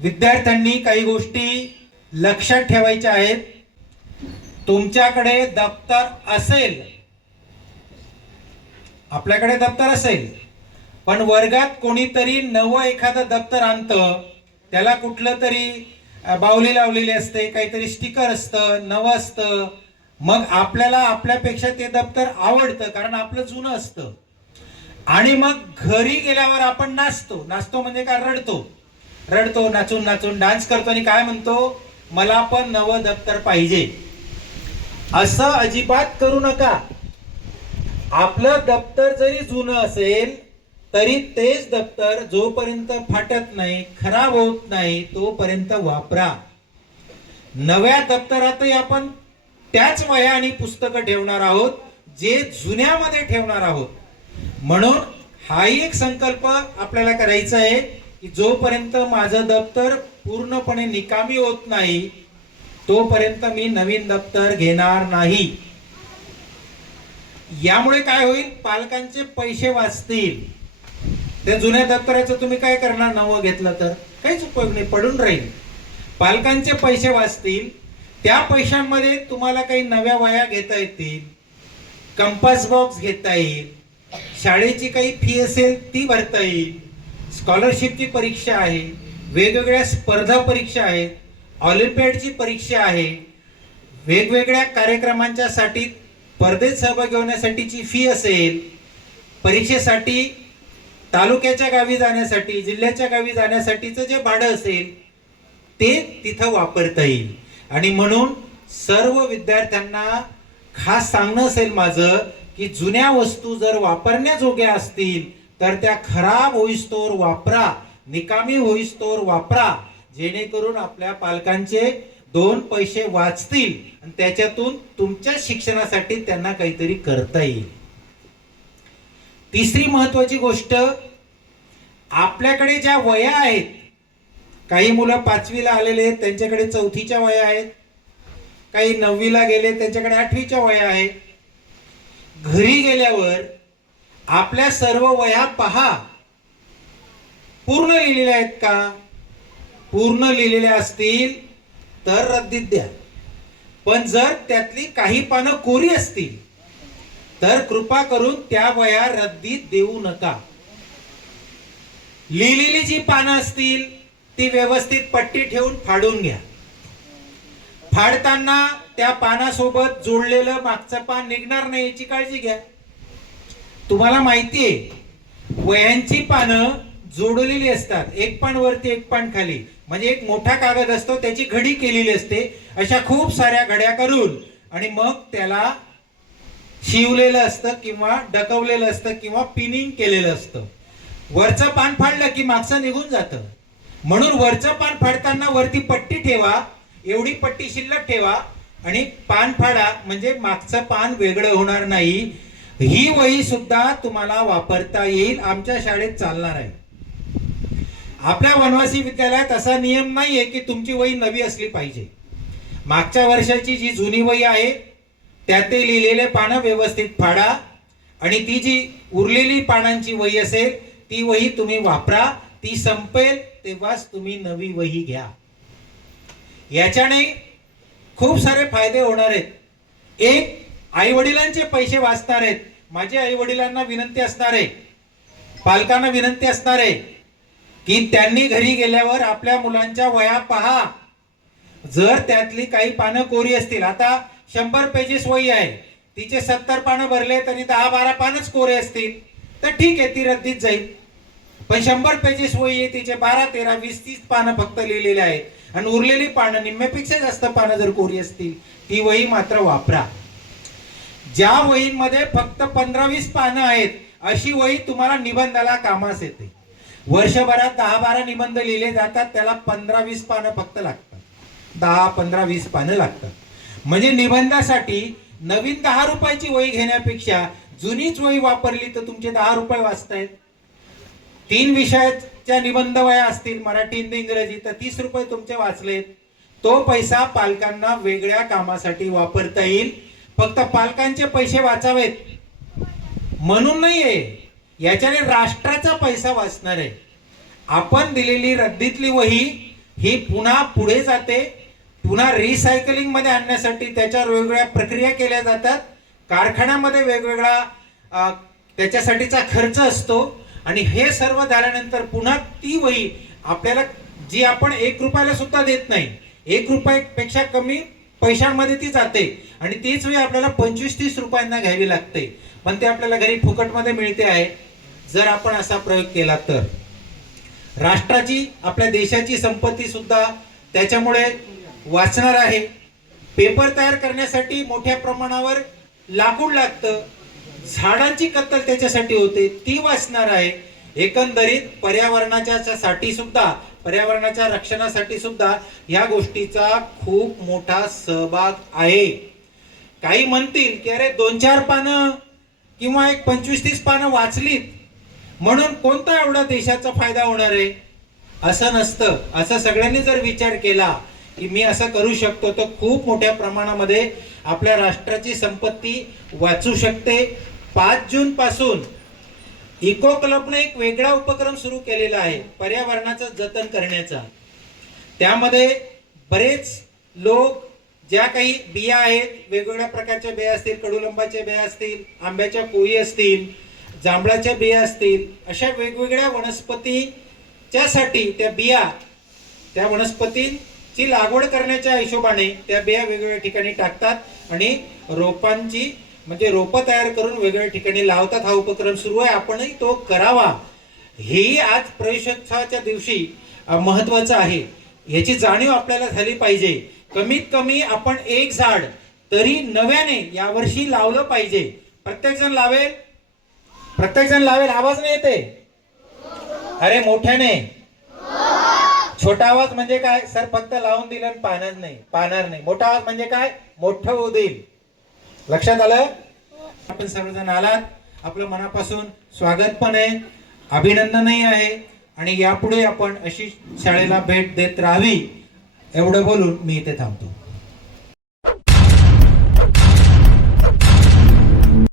विद्यार्थ्यांनी काही गोष्टी लक्षात ठेवायच्या आहेत. तुमच्याकडे दप्तर असेल, आपल्याकडे दप्तर असेल, पण वर्गात कोणीतरी नवं एखादं दप्तर आणतं, त्याला कुठलं तरी बावली लावलेली असते, काहीतरी स्टिकर असतं, नवं असतं. मग आपल्याला आपल्यापेक्षा ते दप्तर आवडतं कारण आपलं जुनं असतं. आणि मग घरी गेल्यावर आपण नाचतो. नाचतो म्हणजे काय? रडतो, नाचून नाचून डान्स करतो आणि काय म्हणतो, मला पण नवं दप्तर पाहिजे. असं अजिबात करू नका. आपलं दप्तर जरी जुनं असेल तरी तेच दप्तर जोपर्यंत फाटत नाही, खराब होत नाही, तोपर्यंत वापरा. नव्या दप्तरातही आपण त्याच वह्या आणि पुस्तकं ठेवणार आहोत जे जुन्यामध्ये ठेवणार आहोत. म्हणून हाही एक संकल्प आपल्याला करायचा आहे की जोपर्यंत माझं दप्तर पूर्णपणे निकामी होत नाही तोपर्यंत मी नवीन दप्तर घेणार नाही. यामुळे काय होईल? पालकांचे पैसे वाचतील. त्या जुन्या दप्तराचं तुम्ही काय करणार? नवं घेतलं तर काहीच उपयोग नाही, पडून राहील. पालकांचे पैसे वाचतील. त्या पैशांमध्ये तुम्हाला काही नव्या वह्या घेता येतील, कंपास बॉक्स घेता येईल, शाळेची काही फी असेल ती भरता येईल, स्कॉलरशिपची परीक्षा आहे, वेगवेगळ्या स्पर्धा परीक्षा आहेत, ऑलिम्पियाडची परीक्षा आहे, वेगवेगळ्या कार्यक्रमांच्या साठी स्पर्धेत सहभागी होण्यासाठीची फी असेल, परीक्षेसाठी तालुक्याच्या गावी जाण्यासाठी, जिल्ह्याच्या गावी जाण्यासाठीचं जे भाडं असेल ते तिथं वापरता येईल. आणि म्हणून सर्व विद्यार्थ्यांना खास सांगणं असेल माझं की जुन्या वस्तू जर वापरण्याजोग्या असतील तर त्या खराब होईस्तोवर वापरा, निकामी होईस्तोवर वापरा, जेणेकरून आपल्या पालकांचे 2 पैसे वाचतील आणि त्याच्यातून तुमच्या शिक्षणासाठी त्यांना काहीतरी करता येईल. तिसरी महत्वाची गोष्ट, आपल्याकडे ज्या वह्या आहेत, काही मुलं 5वीला आलेले आहेत त्यांच्याकडे 4थीच्या वह्या आहेत, काही 9वीला गेले त्यांच्याकडे 8वीच्या वह्या आहेत. घरी गेल्यावर आपल्या सर्व वह्या पहा, पूर्ण लिहिलेल्या आहेत का? पूर्ण लिहिलेल्या असतील तर रद्दीत द्या. पण जर त्यातली काही पानं कोरी असतील तर कृपा करून त्या वह्या रद्दीत देऊ नका. लिहिलेली जी पानं असतील ती व्यवस्थित पट्टी ठेवून फाडून घ्या. फाडताना त्या पानासोबत जोडलेलं मागचं पान निघणार नाही याची काळजी घ्या. तुम्हाला माहिती आहे वह्यांची पानं जोडलेली असतात, एक पान वरती एक पान खाली, म्हणजे एक मोठा कागद असतो त्याची घडी केलेली असते. अशा खूप साऱ्या घड्या करून आणि मग त्याला शिवलेलं असतं किंवा डकवलेलं असतं किंवा पिनिंग केलेलं असतं. वरचं पान फाडलं की मागचं निघून जातं. म्हणून वरचं पान फाडताना वरती पट्टी ठेवा, एवढी पट्टी शिल्लक ठेवा आणि पान फाडा, म्हणजे मागचं पान वेगळं होणार नाही. ही वही सुद्धा तुम्हाला वापरता येईल, आमच्या शाळेत चालणार आहे. आपल्या वनवासी विद्यालयात असा नियम नाहीये की तुमची वही नवी असली पाहिजे. मागच्या वर्षाची जी जुनी वही आहे त्याते लिहिलेले पानं व्यवस्थित फाडा आणि ती जी उरलेली पानांची वही असेल ती वही तुम्ही वापरा. ती संपेल तेव्हाच तुम्ही नवी वही घ्या. याच्याने खूप सारे फायदे होणार आहेत. एक, आई वडिलांचे पैसे वाचणार आहेत. माझे आई वडिलांना विनंती असणार आहे, पालकांना विनंती असणार आहे की त्यांनी घरी गेल्यावर आपल्या मुलांच्या वह्या पहा. जर त्यातली काही पानं कोरी असतील, आता 100 पेजेस वही आहे, तिचे 70 पानं भरले तरी 10-12 पानच कोरे असतील तर ठीक आहे, ती रद्दीत जाईल. पण 100 पेजेस वही आहे, तिचे 12, 13, 20, 30 पानं फक्त लिहिलेले आहेत आणि उरलेली पानं निम्म्यापेक्षा जास्त पानं जर कोरी असतील ती वही मात्र वापरा. ज्या वहींमध्ये फक्त 15-20 पानं आहेत अशी वही तुम्हाला निबंधाला कामास येते. वर्षभरात 10-12 निबंध लिहिले जातात, त्याला 15-20 पानं फक्त लागतात, 10-15-20 पानं लागतात. म्हणजे निबंधासाठी नवीन 10 रुपयाची वही घेण्यापेक्षा जुनीच वही वापरली तर तुमचे 10 रुपये वाचतायत. 3 विषयाच्या निबंध वह्या असतील, मराठी, हिंदी, इंग्रजी, तर 30 रुपये तुमचे वाचलेत. तो पैसा पालकांना वेगळ्या कामासाठी वापरता येईल. फक्त पालकांचे पैसे वाचावेत म्हणून नाहीये, याच्याने राष्ट्राचा पैसा वाचणार आहे. आपण दिलेली रद्दीतली वही ही पुन्हा पुढे जाते, पुन्हा रिसायकलिंग मध्ये आणण्यासाठी त्याच्यावर वेगवेगळ्या प्रक्रिया केल्या जातात, कारखान्यामध्ये वेगवेगळा त्याच्यासाठीचा खर्च असतो आणि हे सर्व झाल्यानंतर पुन्हा ती वही आपल्याला जी आपण 1 रुपयाला सुद्धा देत नाही, 1 रुपयापेक्षा कमी पैशांमध्ये ती जाते आणि तीच वही आपल्याला 25-30 रुपयांना घ्यावी लागते, पण ते आपल्याला घरी फुकटमध्ये मिळते आहे. जर आपण असा प्रयोग केला तर राष्ट्राची, आपल्या देशाची संपत्ती सुद्धा त्याच्यामुळे वाचणार आहे. पेपर तयार करण्यासाठी मोठ्या प्रमाणावर लाकूड लागतं, झाडांची कत्तल त्याच्यासाठी होते, ती वाचणार आहे. एकंदरीत पर्यावरणाच्या साठी सुद्धा, पर्यावरणाच्या रक्षणासाठी सुद्धा या गोष्टीचा खूप मोठा सहभाग आहे. काही म्हणतील की अरे 2-4 पानं किंवा एक 25-30 पानं वाचलीत म्हणून कोणता एवढा देशाचा फायदा होणार आहे. असं नसतं. असं सगळ्यांनी जर विचार केला की मी असं करू शकतो तर खूप मोठ्या प्रमाणामध्ये आपल्या राष्ट्राची संपत्ती वाचू शकते. 5 जून पासून इको क्लबने एक वेगळा उपक्रम सुरू केलेला आहे पर्यावरणाचं जतन करण्याचा. त्यामध्ये बरेच लोक ज्या काही बिया आहेत, वेगवेगळ्या प्रकारच्या बिया असतील, कडुलिंबाच्या बिया असतील, आंब्याच्या कोई असतील, जांभळाच्या बिया असतील, अशा वेगवेगळ्या वनस्पतीच्या साठी त्या बिया, त्या वनस्पतींची लागवड करण्याच्या हिशोबाने त्या बिया वेगवेगळ्या ठिकाणी टाकतात आणि रोपांची म्हणजे रोपं तयार करून वेगवेगळ्या ठिकाणी लावतात. हा उपक्रम सुरू आहे, आपणही तो करावा. ही आज प्रवेशोत्सवाच्या दिवशी महत्वाचं आहे. याची जाणीव आपल्याला झाली पाहिजे. कमीत कमी आपण 1 झाड तरी नव्याने यावर्षी लावलं पाहिजे. प्रत्येक जण लावेल, प्रत्येक जण लावेल. आवाज नाही येते? अरे मोठ्याने. छोटा आवाज म्हणजे काय सर? फक्त लावून दिलं आणि पाहणार नाही. मोठा आवाज म्हणजे काय? मोठं होऊ देईल. लक्षात आलं? आपण सर्वजण आलात, आपलं मनापासून स्वागत पण आहे, अभिनंदनही आहे आणि यापुढे आपण अशी शाळेला भेट देत राहावी एवढं बोलून मी इथे थांबतो.